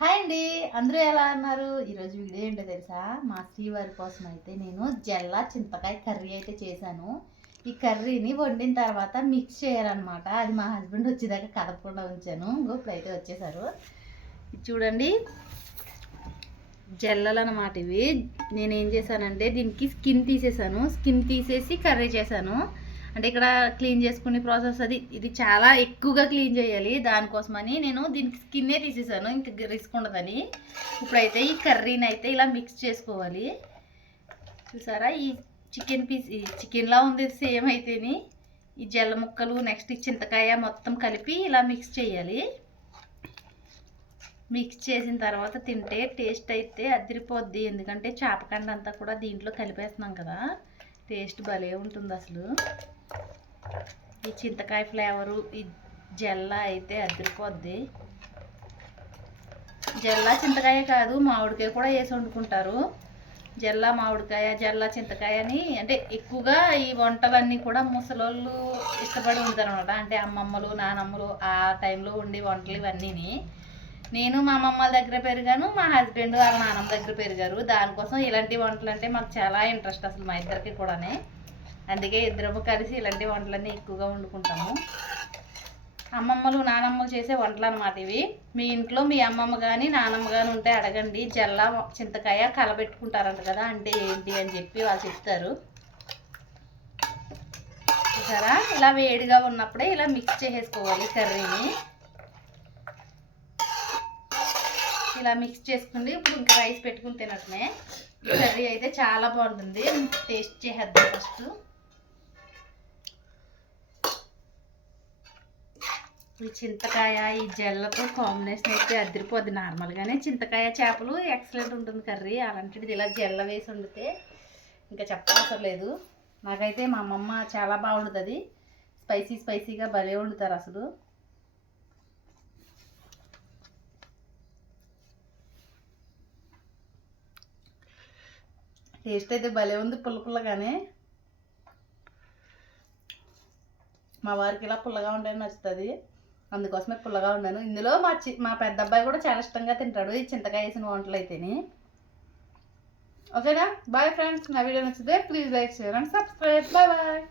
Hi అండి. అందరూ ఎలా అన్నారు ఈరోజు వీడియో ఏంటో తెలుసా? మా శ్రీవారి కోసం అయితే నేను జల్లా చింతకాయ కర్రీ అయితే చేశాను. ఈ కర్రీని వండిన తర్వాత మిక్స్ చేయాలన్నమాట. అది మా హస్బెండ్ వచ్చేదాకా కదపకుండా ఉంచాను. గొప్పలు అయితే వచ్చేసారు. చూడండి. జల్లలు అనమాట ఇవి. నేనేం చేశానంటే దీనికి స్కిన్ తీసేసాను స్కిన్ తీసేసి కర్రీ చేశాను. అంటే ఇక్కడ క్లీన్ చేసుకునే ప్రాసెస్ అది ఇది చాలా ఎక్కువగా క్లీన్ చేయాలి దానికోసమని నేను దీనికి స్కిన్నే తీసేసాను ఇంక రిస్క్ ఉండదని. ఇప్పుడైతే ఈ కర్రీని అయితే ఇలా మిక్స్ చేసుకోవాలి. చూసారా? ఈ చికెన్ పీస్ ఈ చికెన్లా ఉంది సేమ్ అయితేని. ఈ జల్ల ముక్కలు నెక్స్ట్ ఈ చింతకాయ మొత్తం కలిపి ఇలా మిక్స్ చేయాలి. మిక్స్ చేసిన తర్వాత తింటే టేస్ట్ అయితే అదిరిపోద్ది ఎందుకంటే చేపకండ అంతా కూడా దీంట్లో కలిపేస్తున్నాం కదా. టేస్ట్ భలే ఉంటుంది అసలు. ఈ చింతకాయ ఫ్లేవరు ఈ జెల్లా అయితే అదిరిపోద్ది. జెల్లా చింతకాయ కాదు మామిడికాయ కూడా వేసి వండుకుంటారు. జెల్లా మామిడికాయ జెల్లా చింతకాయ అని అంటే ఎక్కువగా ఈ వంటలన్నీ కూడా ముసలోళ్ళు ఇష్టపడి ఉంటారు అనమాట అంటే అమ్మమ్మలు నానమ్మలు ఆ టైంలో ఉండే వంటలు ఇవన్నీని. నేను మా అమ్మమ్మల దగ్గర పెరిగాను మా హస్బెండ్ వాళ్ళ నాన్నమ్మ దగ్గర పెరిగారు. దానికోసం ఇలాంటి వంటలు అంటే మాకు చాలా ఇంట్రెస్ట్ అసలు మా ఇద్దరికి కూడానే. అందుకే ఇద్దరము కలిసి ఇలాంటి వంటలన్నీ ఎక్కువగా వండుకుంటాము. అమ్మమ్మలు నానమ్మలు చేసే వంటలు అనమాట ఇవి. మీ ఇంట్లో మీ అమ్మమ్మ కానీ నానమ్మ కానీ ఉంటే అడగండి. జల్ల చింతకాయ కలబెట్టుకుంటారంట కదా అంటే ఏంటి అని చెప్పి వాళ్ళు చెప్తారు. చూసారా? ఇలా వేడిగా ఉన్నప్పుడే ఇలా మిక్స్ చేసేసుకోవాలి కర్రీని. ఇలా మిక్స్ చేసుకుని ఇప్పుడు ఇంకా రైస్ పెట్టుకుని తినటమే. ఈ కర్రీ అయితే చాలా బాగుంటుంది. టేస్ట్ చేసేద్దాం ఫస్ట్ ఈ చింతకాయ ఈ జల్లతో కాంబినేషన్ అయితే అదిరిపోద్ది నార్మల్గానే చింతకాయ చేపలు ఎక్సలెంట్ ఉంటుంది కర్రీ. అలాంటిది ఇలా జల్ల వేసి వండితే ఇంకా చెప్పవసరం లేదు. నాకైతే మా అమ్మమ్మ చాలా బాగుంటుంది. స్పైసీ స్పైసీగా భలే వండుతారు అసలు. టేస్ట్ అయితే భలే ఉంది పుల్ల పుల్లగానే. మా వారికి ఇలా పుల్లగా ఉండని నచ్చుతుంది. అందుకోసమే పుల్లగా ఉన్నాను. ఇందులో మా చి మా పెద్ద అబ్బాయి కూడా చాలా ఇష్టంగా తింటాడు ఈ చింతకాయ వేసిన వంటలు అయితేని. ఓకేనా? Bye friends. నా వీడియో నచ్చితే please like share and subscribe. Bye bye.